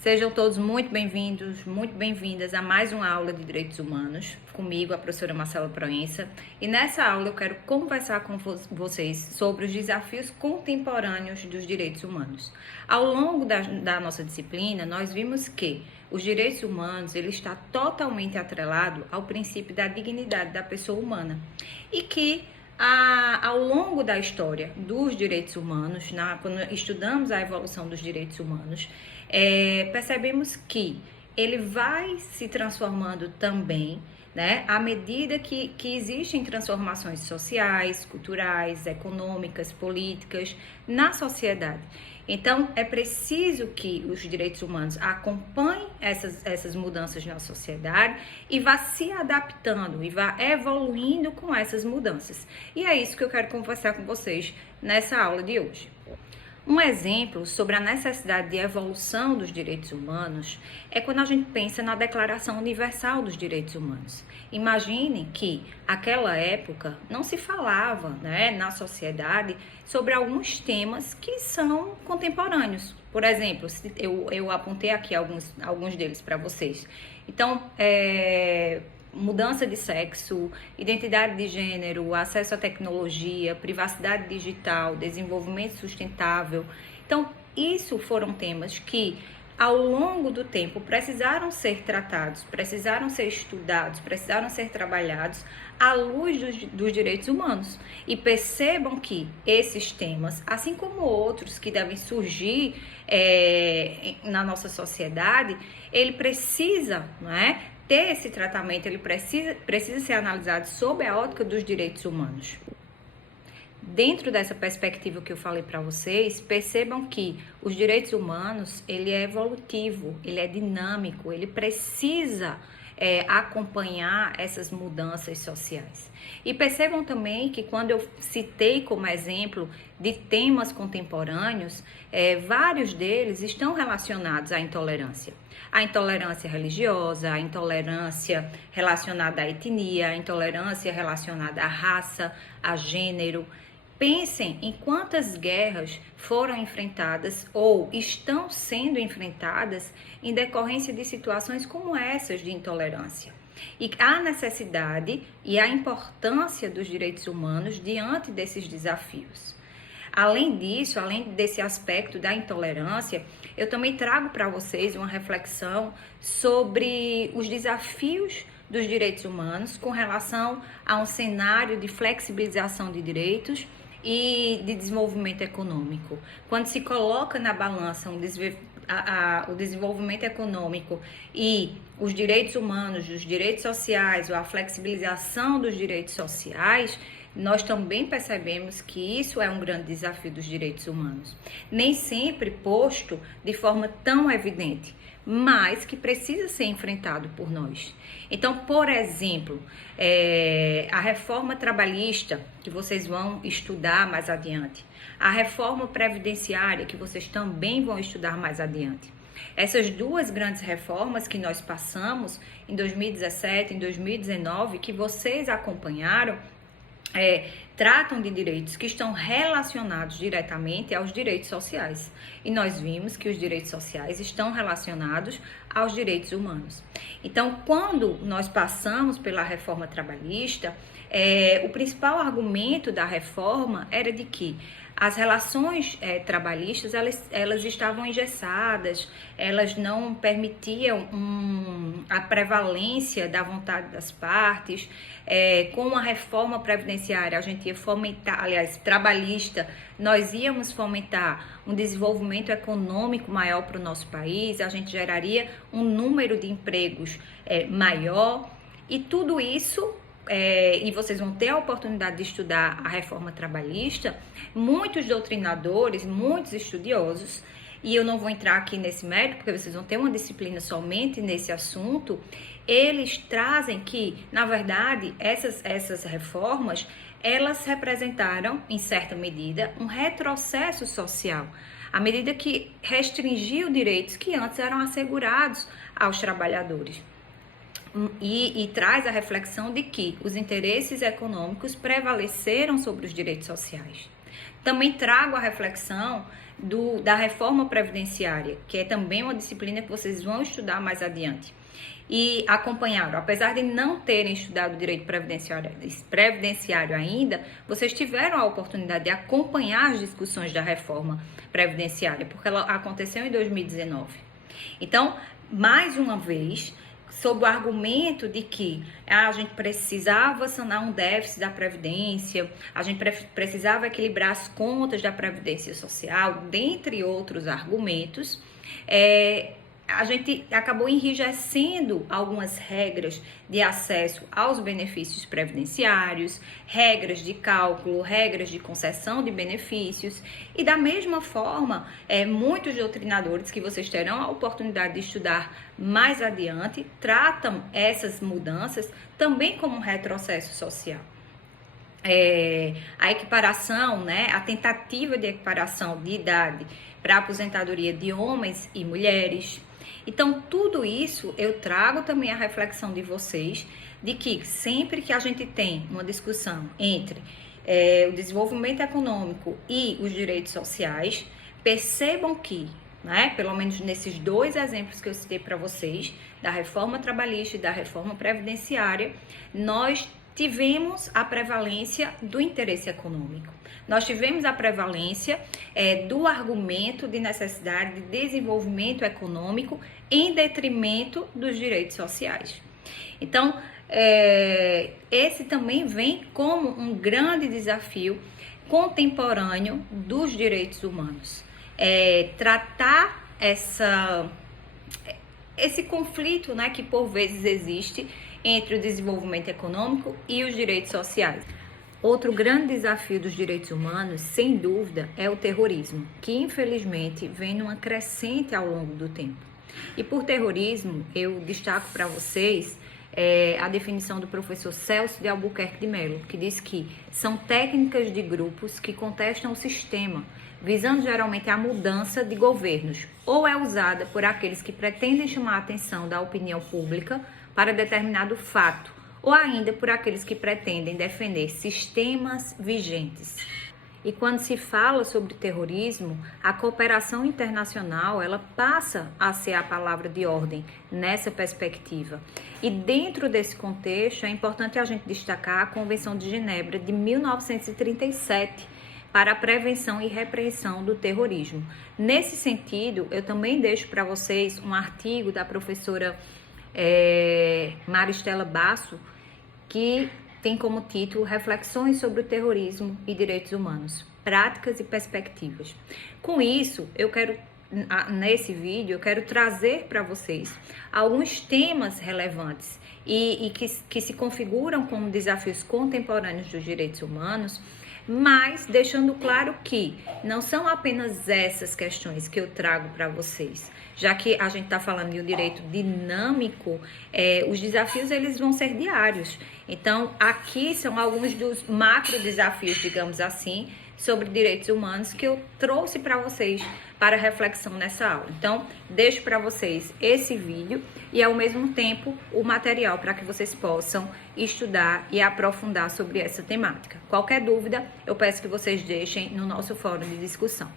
Sejam todos muito bem-vindos, muito bem-vindas a mais uma aula de Direitos Humanos, comigo, a professora Marcela Proença. E nessa aula eu quero conversar com vocês sobre os desafios contemporâneos dos direitos humanos. Ao longo da nossa disciplina, nós vimos que os direitos humanos ele está totalmente atrelado ao princípio da dignidade da pessoa humana e que ao longo da história dos direitos humanos, quando estudamos a evolução dos direitos humanos, percebemos que ele vai se transformando também, né, à medida que existem transformações sociais, culturais, econômicas, políticas na sociedade. Então, é preciso que os direitos humanos acompanhem essas mudanças na sociedade e vá se adaptando e vá evoluindo com essas mudanças. E é isso que eu quero conversar com vocês nessa aula de hoje. Um exemplo sobre a necessidade de evolução dos direitos humanos é quando a gente pensa na Declaração Universal dos Direitos Humanos. Imagine que, naquela época, não se falava, né, na sociedade sobre alguns temas que são contemporâneos. Por exemplo, eu apontei aqui alguns deles para vocês. Então, mudança de sexo, identidade de gênero, acesso à tecnologia, privacidade digital, desenvolvimento sustentável. Então, isso foram temas que, ao longo do tempo, precisaram ser tratados, precisaram ser estudados, precisaram ser trabalhados à luz dos direitos humanos. E percebam que esses temas, assim como outros que devem surgir na nossa sociedade, ele precisa, não é, ter esse tratamento, ele precisa ser analisado sob a ótica dos direitos humanos. Dentro dessa perspectiva que eu falei para vocês, percebam que os direitos humanos, ele é evolutivo, ele é dinâmico, ele precisa acompanhar essas mudanças sociais. E percebam também que quando eu citei como exemplo de temas contemporâneos, vários deles estão relacionados à intolerância. A intolerância religiosa, a intolerância relacionada à etnia, a intolerância relacionada à raça, a gênero. Pensem em quantas guerras foram enfrentadas ou estão sendo enfrentadas em decorrência de situações como essas de intolerância. E a necessidade e a importância dos direitos humanos diante desses desafios. Além disso, além desse aspecto da intolerância, eu também trago para vocês uma reflexão sobre os desafios dos direitos humanos com relação a um cenário de flexibilização de direitos e de desenvolvimento econômico. Quando se coloca na balança o desenvolvimento econômico e os direitos humanos, os direitos sociais ou a flexibilização dos direitos sociais, nós também percebemos que isso é um grande desafio dos direitos humanos. Nem sempre posto de forma tão evidente, mas que precisa ser enfrentado por nós. Então, por exemplo, a reforma trabalhista, que vocês vão estudar mais adiante, a reforma previdenciária, que vocês também vão estudar mais adiante. Essas duas grandes reformas que nós passamos em 2017, em 2019, que vocês acompanharam, tratam de direitos que estão relacionados diretamente aos direitos sociais. E nós vimos que os direitos sociais estão relacionados aos direitos humanos. Então, quando nós passamos pela reforma trabalhista, o principal argumento da reforma era de que as relações trabalhistas, elas estavam engessadas, elas não permitiam a prevalência da vontade das partes. Com a reforma previdenciária, a gente ia fomentar, aliás, trabalhista, nós íamos fomentar um desenvolvimento econômico maior para o nosso país, a gente geraria um número de empregos maior, e tudo isso, e vocês vão ter a oportunidade de estudar a reforma trabalhista, muitos doutrinadores, muitos estudiosos, e eu não vou entrar aqui nesse mérito, porque vocês vão ter uma disciplina somente nesse assunto, eles trazem que, na verdade, essas reformas, elas representaram, em certa medida, um retrocesso social, à medida que restringiu direitos que antes eram assegurados aos trabalhadores. E traz a reflexão de que os interesses econômicos prevaleceram sobre os direitos sociais. Também trago a reflexão da reforma previdenciária, que é também uma disciplina que vocês vão estudar mais adiante. E acompanharam, apesar de não terem estudado direito previdenciário ainda, vocês tiveram a oportunidade de acompanhar as discussões da reforma previdenciária, porque ela aconteceu em 2019. Então, mais uma vez, sob o argumento de que a gente precisava sanar um déficit da Previdência, a gente precisava equilibrar as contas da Previdência Social, dentre outros argumentos, a gente acabou enrijecendo algumas regras de acesso aos benefícios previdenciários, regras de cálculo, regras de concessão de benefícios, e da mesma forma, muitos doutrinadores que vocês terão a oportunidade de estudar mais adiante, tratam essas mudanças também como um retrocesso social. A equiparação, né, a tentativa de equiparação de idade para a aposentadoria de homens e mulheres. Então, tudo isso eu trago também a reflexão de vocês, de que sempre que a gente tem uma discussão entre o desenvolvimento econômico e os direitos sociais, percebam que, né, pelo menos nesses dois exemplos que eu citei para vocês, da reforma trabalhista e da reforma previdenciária, nós tivemos a prevalência do interesse econômico. Nós tivemos a prevalência do argumento de necessidade de desenvolvimento econômico em detrimento dos direitos sociais. Então, esse também vem como um grande desafio contemporâneo dos direitos humanos. Tratar esse conflito, né, que por vezes existe entre o desenvolvimento econômico e os direitos sociais. Outro grande desafio dos direitos humanos, sem dúvida, é o terrorismo, que infelizmente vem numa crescente ao longo do tempo. E por terrorismo, eu destaco para vocês a definição do professor Celso de Albuquerque de Mello, que diz que são técnicas de grupos que contestam o sistema, visando geralmente a mudança de governos, ou é usada por aqueles que pretendem chamar a atenção da opinião pública para determinado fato, ou ainda por aqueles que pretendem defender sistemas vigentes. E quando se fala sobre terrorismo, a cooperação internacional, ela passa a ser a palavra de ordem nessa perspectiva. E dentro desse contexto, é importante a gente destacar a Convenção de Genebra de 1937, para a prevenção e repreensão do terrorismo. Nesse sentido, eu também deixo para vocês um artigo da professora Maristela Basso, que tem como título Reflexões sobre o Terrorismo e Direitos Humanos, Práticas e Perspectivas. Com isso, nesse vídeo, eu quero trazer para vocês alguns temas relevantes e que se configuram como desafios contemporâneos dos direitos humanos, mas deixando claro que não são apenas essas questões que eu trago para vocês. Já que a gente está falando de um direito dinâmico, os desafios eles vão ser diários. Então, aqui são alguns dos macro desafios, digamos assim, sobre direitos humanos que eu trouxe para vocês para reflexão nessa aula. Então, deixo para vocês esse vídeo e, ao mesmo tempo, o material para que vocês possam estudar e aprofundar sobre essa temática. Qualquer dúvida, eu peço que vocês deixem no nosso fórum de discussão.